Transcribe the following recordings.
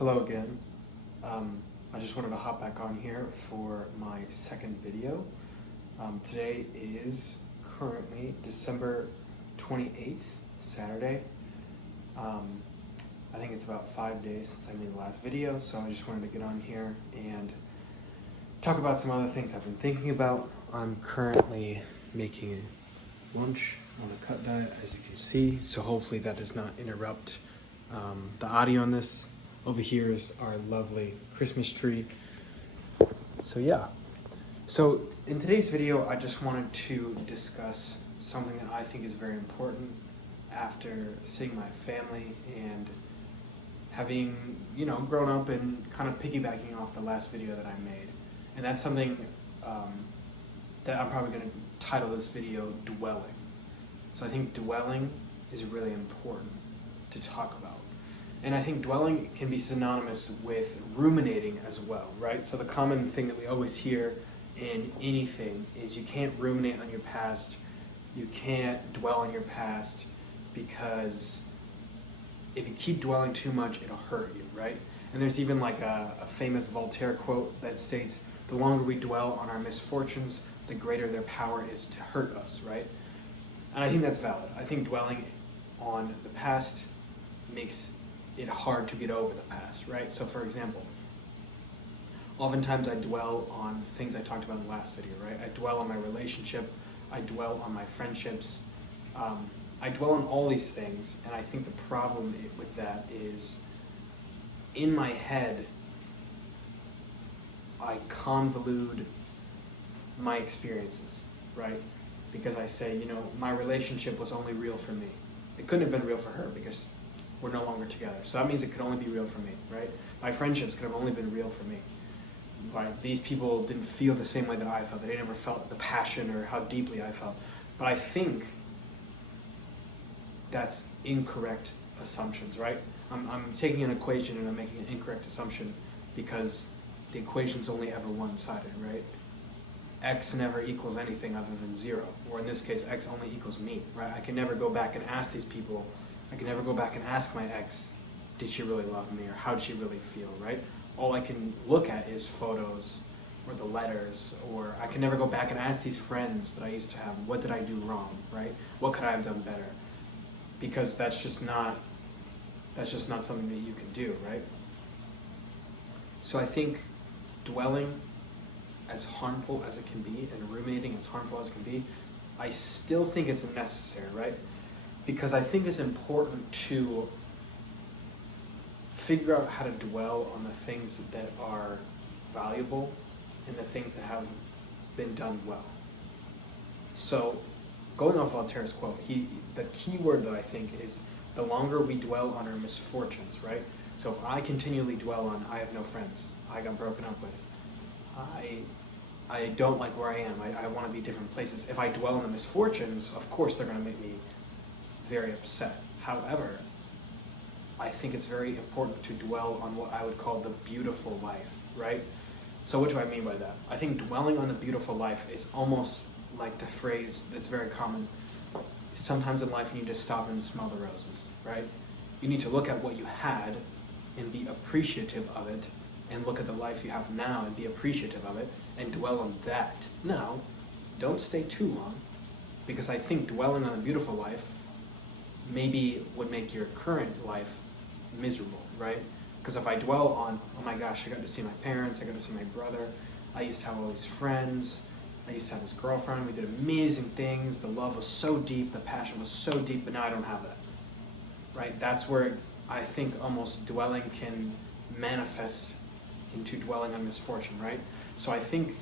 Hello again. I just wanted to hop back on here for my second video. Today is currently December 28th, Saturday. I think it's about 5 days since I made the last video, so I just wanted to get on here and talk about some other things I've been thinking about. I'm currently making lunch on the cut diet, as you can see, so hopefully that does not interrupt the audio on this. Over here is our lovely Christmas tree. So yeah. So in today's video, I just wanted to discuss something that I think is very important after seeing my family and having, grown up and kind of piggybacking off the last video that I made. And that's something that I'm probably going to title this video Dwelling. So I think dwelling is really important to talk about. And I think dwelling can be synonymous with ruminating as well, right? So the common thing that we always hear in anything is you can't ruminate on your past, you can't dwell on your past, because if you keep dwelling too much, it'll hurt you, right? And there's even like a famous Voltaire quote that states, the longer we dwell on our misfortunes, the greater their power is to hurt us, right? And I think that's valid. I think dwelling on the past makes it hard to get over the past, right? So for example, oftentimes I dwell on things I talked about in the last video, right? I dwell on my relationship, I dwell on my friendships, I dwell on all these things, and I think the problem with that is, in my head, I convolute my experiences, right? Because I say, my relationship was only real for me. It couldn't have been real for her because we're no longer together. So that means it could only be real for me, right? My friendships could have only been real for me. Right? These people didn't feel the same way that I felt. They never felt the passion or how deeply I felt. But I think that's incorrect assumptions, right? I'm taking an equation and I'm making an incorrect assumption because the equation's only ever one-sided, right? X never equals anything other than zero. Or in this case, X only equals me, right? I can never go back and ask these people, I can never go back and ask my ex, did she really love me or how did she really feel, right? All I can look at is photos or the letters, or I can never go back and ask these friends that I used to have, what did I do wrong, right? What could I have done better? Because that's just not something that you can do, right? So I think dwelling, as harmful as it can be, and ruminating as harmful as it can be, I still think it's necessary, right? Because I think it's important to figure out how to dwell on the things that are valuable and the things that have been done well. So, going off Voltaire's quote, the key word that I think is the longer we dwell on our misfortunes, right? So if I continually dwell on, I have no friends, I got broken up with, I don't like where I am, I want to be different places. If I dwell on the misfortunes, of course they're going to make me very upset. However, I think it's very important to dwell on what I would call the beautiful life, right? So what do I mean by that? I think dwelling on the beautiful life is almost like the phrase that's very common. Sometimes in life you need to stop and smell the roses, right? You need to look at what you had and be appreciative of it, and look at the life you have now and be appreciative of it, and dwell on that. Now, don't stay too long, because I think dwelling on a beautiful life maybe would make your current life miserable, right? Because if I dwell on, oh my gosh, I got to see my parents, I got to see my brother, I used to have all these friends, I used to have this girlfriend, we did amazing things, the love was so deep, the passion was so deep, but now I don't have that, right? That's where I think almost dwelling can manifest into dwelling on misfortune, right? So I think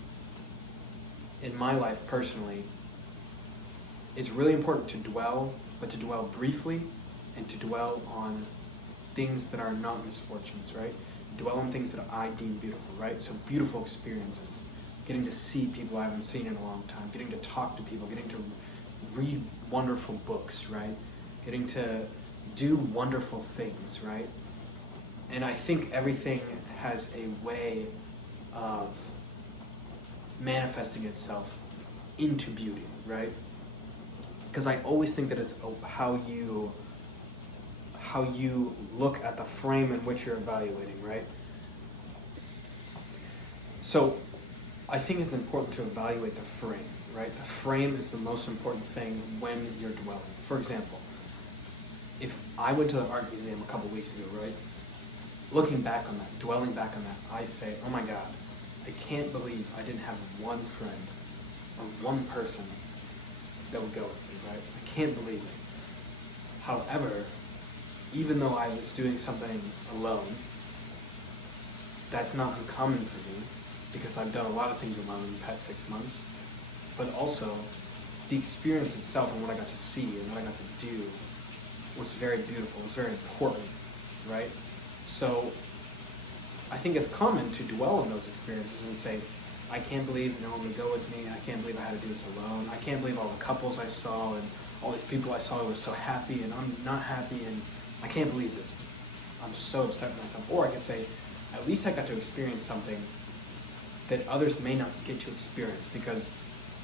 in my life personally, it's really important to dwell, but to dwell briefly and to dwell on things that are not misfortunes, right? Dwell on things that I deem beautiful, right? So beautiful experiences, getting to see people I haven't seen in a long time, getting to talk to people, getting to read wonderful books, right? Getting to do wonderful things, right? And I think everything has a way of manifesting itself into beauty, right? Because I always think that it's how you how you look at the frame in which you're evaluating, right? So I think it's important to evaluate the frame, right? The frame is the most important thing when you're dwelling. For example, if I went to the art museum a couple weeks ago, right? Looking back on that, dwelling back on that, I say, oh my God, I can't believe I didn't have one friend or one person that would go with me, right? I can't believe it. However, even though I was doing something alone, that's not uncommon for me because I've done a lot of things alone in the past 6 months, but also the experience itself and what I got to see and what I got to do was very beautiful, it was very important, right? So I think it's common to dwell on those experiences and say, I can't believe no one would go with me, I can't believe I had to do this alone, I can't believe all the couples I saw and all these people I saw who were so happy and I'm not happy and I can't believe this. I'm so upset with myself. Or I could say, at least I got to experience something that others may not get to experience because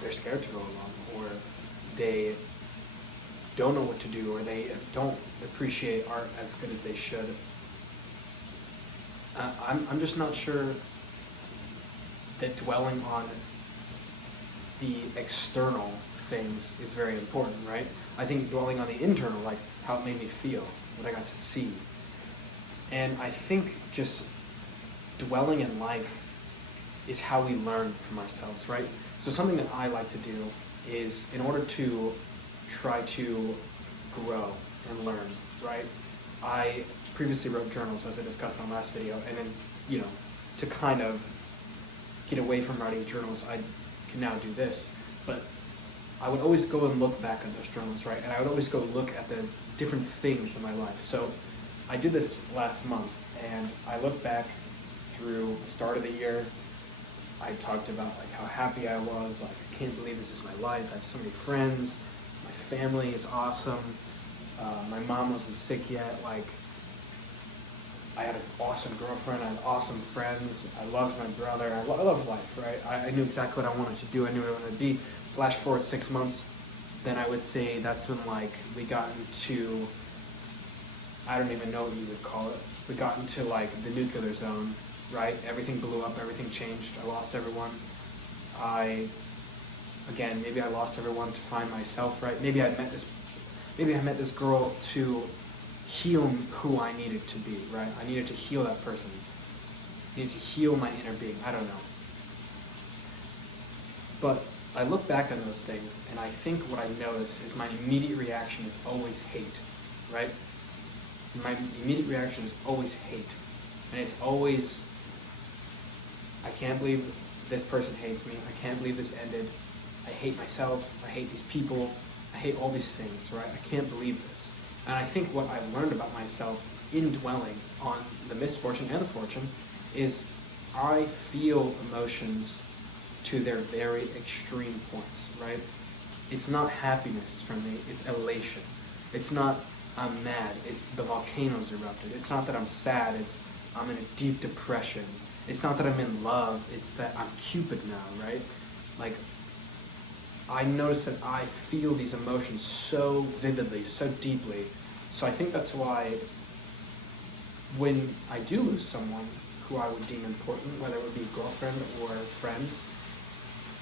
they're scared to go along, or they don't know what to do, or they don't appreciate art as good as they should. I'm just not sure that dwelling on the external things is very important, right? I think dwelling on the internal, like how it made me feel, what I got to see. And I think just dwelling in life is how we learn from ourselves, right? So something that I like to do is, in order to try to grow and learn, right? I previously wrote journals, as I discussed on last video, and then, to kind of get away from writing journals, I can now do this. But I would always go and look back at those journals, right? And I would always go look at the different things in my life. So I did this last month, and I looked back through the start of the year. I talked about like how happy I was, like I can't believe this is my life, I have so many friends, my family is awesome, my mom wasn't sick yet, like I had an awesome girlfriend, I had awesome friends, I loved my brother, I love life, right? I knew exactly what I wanted to do, I knew what I wanted to be. Flash forward 6 months, then I would say that's when like we got into, I don't even know what you would call it, we got into like the nuclear zone, right? Everything blew up, everything changed, I lost everyone. Maybe I lost everyone to find myself, right? Maybe I met this girl to heal who I needed to be, right? I needed to heal that person. I needed to heal my inner being, I don't know. But I look back on those things, and I think what I notice is my immediate reaction is always hate, right? My immediate reaction is always hate. And it's always, I can't believe this person hates me. I can't believe this ended. I hate myself. I hate these people. I hate all these things, right? I can't believe this. And I think what I've learned about myself in dwelling on the misfortune and the fortune is I feel emotions to their very extreme points, right? It's not happiness for me. It's elation. It's not I'm mad. It's the volcanoes erupted. It's not that I'm sad. It's I'm in a deep depression. It's not that I'm in love. It's that I'm Cupid now, right? Like, I notice that I feel these emotions so vividly, so deeply. So I think that's why when I do lose someone who I would deem important, whether it would be a girlfriend or a friend,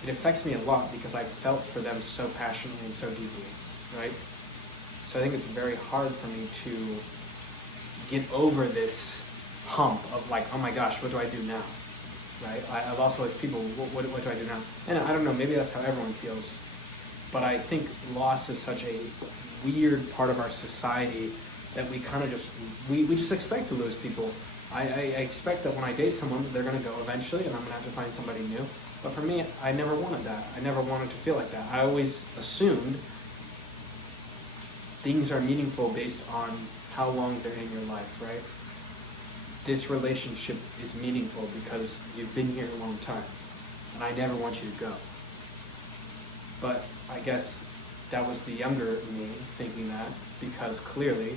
it affects me a lot because I felt for them so passionately and so deeply, right? So I think it's very hard for me to get over this hump of like, oh my gosh, what do I do now? Right? I've also like people, what do I do now? And I don't know, maybe that's how everyone feels. But I think loss is such a weird part of our society that we kind of just, we just expect to lose people. I expect that when I date someone, they're going to go eventually and I'm going to have to find somebody new. But for me, I never wanted that. I never wanted to feel like that. I always assumed things are meaningful based on how long they're in your life, right? This relationship is meaningful because you've been here a long time, and I never want you to go. But I guess that was the younger me thinking that, because clearly,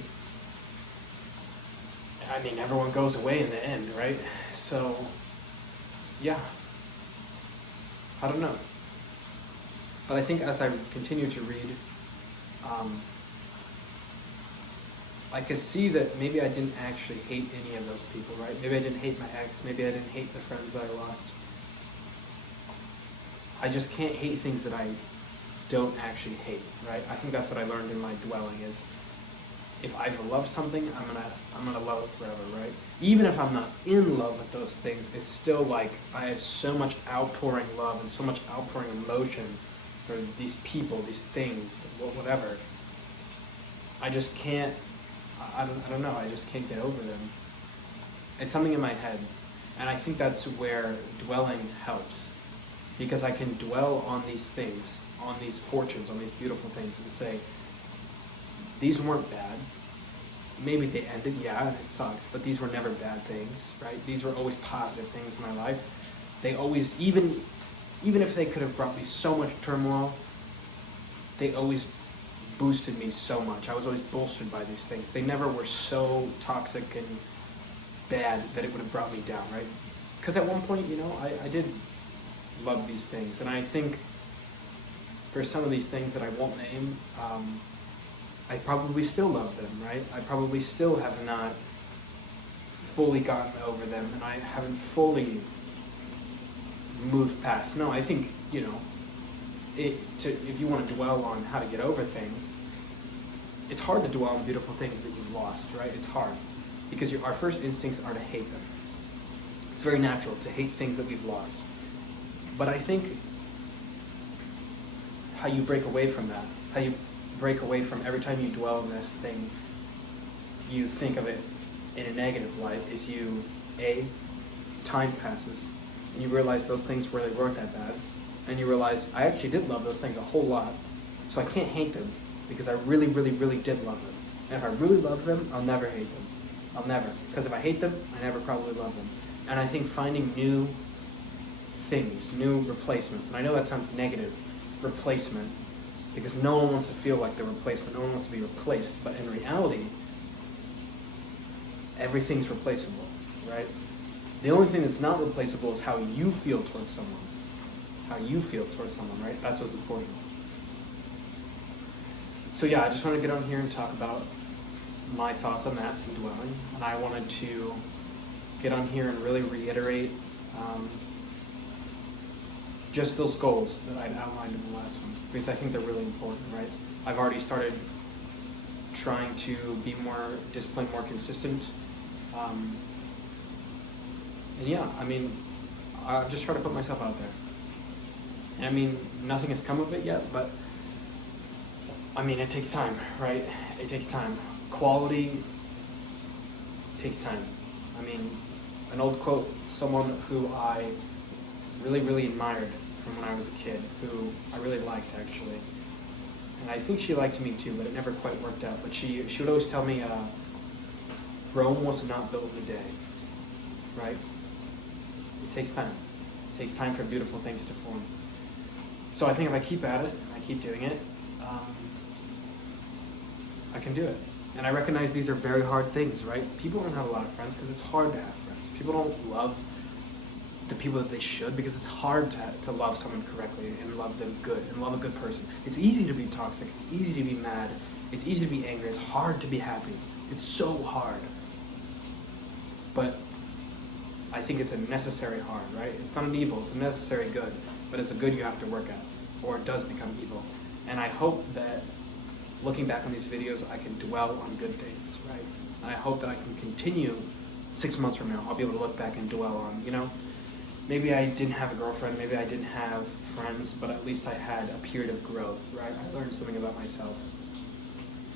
I mean, everyone goes away in the end, right? So, yeah. I don't know. But I think as I continue to read, I could see that maybe I didn't actually hate any of those people, right? Maybe I didn't hate my ex, maybe I didn't hate the friends that I lost. I just can't hate things that I don't actually hate, right? I think that's what I learned in my dwelling is, if I've loved something, I'm gonna love it forever, right? Even if I'm not in love with those things, it's still like I have so much outpouring love and so much outpouring emotion for these people, these things, whatever. I just can't. I don't know. I just can't get over them. It's something in my head, and I think that's where dwelling helps, because I can dwell on these things, on these fortunes, on these beautiful things, and say, these weren't bad. Maybe they ended, yeah, and it sucks, but these were never bad things, right? These were always positive things in my life. They always, even if they could have brought me so much turmoil, they always boosted me so much. I was always bolstered by these things. They never were so toxic and bad that it would have brought me down, right? Because at one point, I did love these things, and I think for some of these things that I won't name, I probably still love them, right? I probably still have not fully gotten over them, and I haven't fully moved past. No, I think, if you want to dwell on how to get over things, it's hard to dwell on beautiful things that you've lost, right? It's hard, because our first instincts are to hate them. It's very natural to hate things that we've lost. But I think how you break away from that, how you break away from every time you dwell on this thing, you think of it in a negative light, is time passes, and you realize those things really weren't that bad, and you realize, I actually did love those things a whole lot, so I can't hate them, because I really, really, really did love them. And if I really love them, I'll never hate them. I'll never. Because if I hate them, I never probably love them. And I think finding new things, new replacements, and I know that sounds negative, replacement, because no one wants to feel like the replacement, no one wants to be replaced, but in reality, everything's replaceable, right? The only thing that's not replaceable is how you feel towards someone. How you feel towards someone, right? That's what's important. So yeah, I just want to get on here and talk about my thoughts on that and dwelling, and I wanted to get on here and really reiterate just those goals that I'd outlined in the last ones, because I think they're really important, right? I've already started trying to be more disciplined, more consistent, and yeah, I've just tried to put myself out there. And nothing has come of it yet, but it takes time, right? It takes time. Quality takes time. An old quote, someone who I really, really admired from when I was a kid, who I really liked, actually. And I think she liked me too, but it never quite worked out. But she would always tell me, Rome was not built in a day, right? It takes time. It takes time for beautiful things to form. So I think if I keep at it, and I keep doing it, I can do it. And I recognize these are very hard things, right? People don't have a lot of friends because it's hard to have friends. People don't love the people that they should, because it's hard to love someone correctly and love them good and love a good person. It's easy to be toxic. It's easy to be mad. It's easy to be angry. It's hard to be happy. It's so hard. But I think it's a necessary hard, right? It's not an evil. It's a necessary good. But it's a good you have to work at, or it does become evil. And I hope that looking back on these videos, I can dwell on good things, right? And I hope that I can continue 6 months from now. I'll be able to look back and dwell on, maybe I didn't have a girlfriend, maybe I didn't have friends, but at least I had a period of growth, right? I learned something about myself.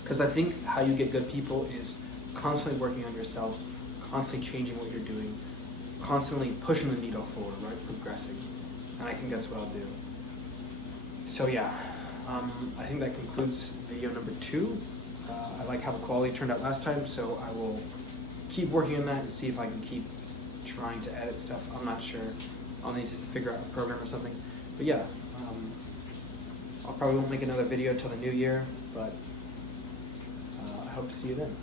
Because I think how you get good people is constantly working on yourself, constantly changing what you're doing, constantly pushing the needle forward, right? Progressing. And I think that's what I'll do. So yeah, I think that concludes video number 2. I like how the quality turned out last time, so I will keep working on that and see if I can keep trying to edit stuff. I'm not sure. I'll need to figure out a program or something. But yeah, I'll probably won't make another video till the new year, but I hope to see you then.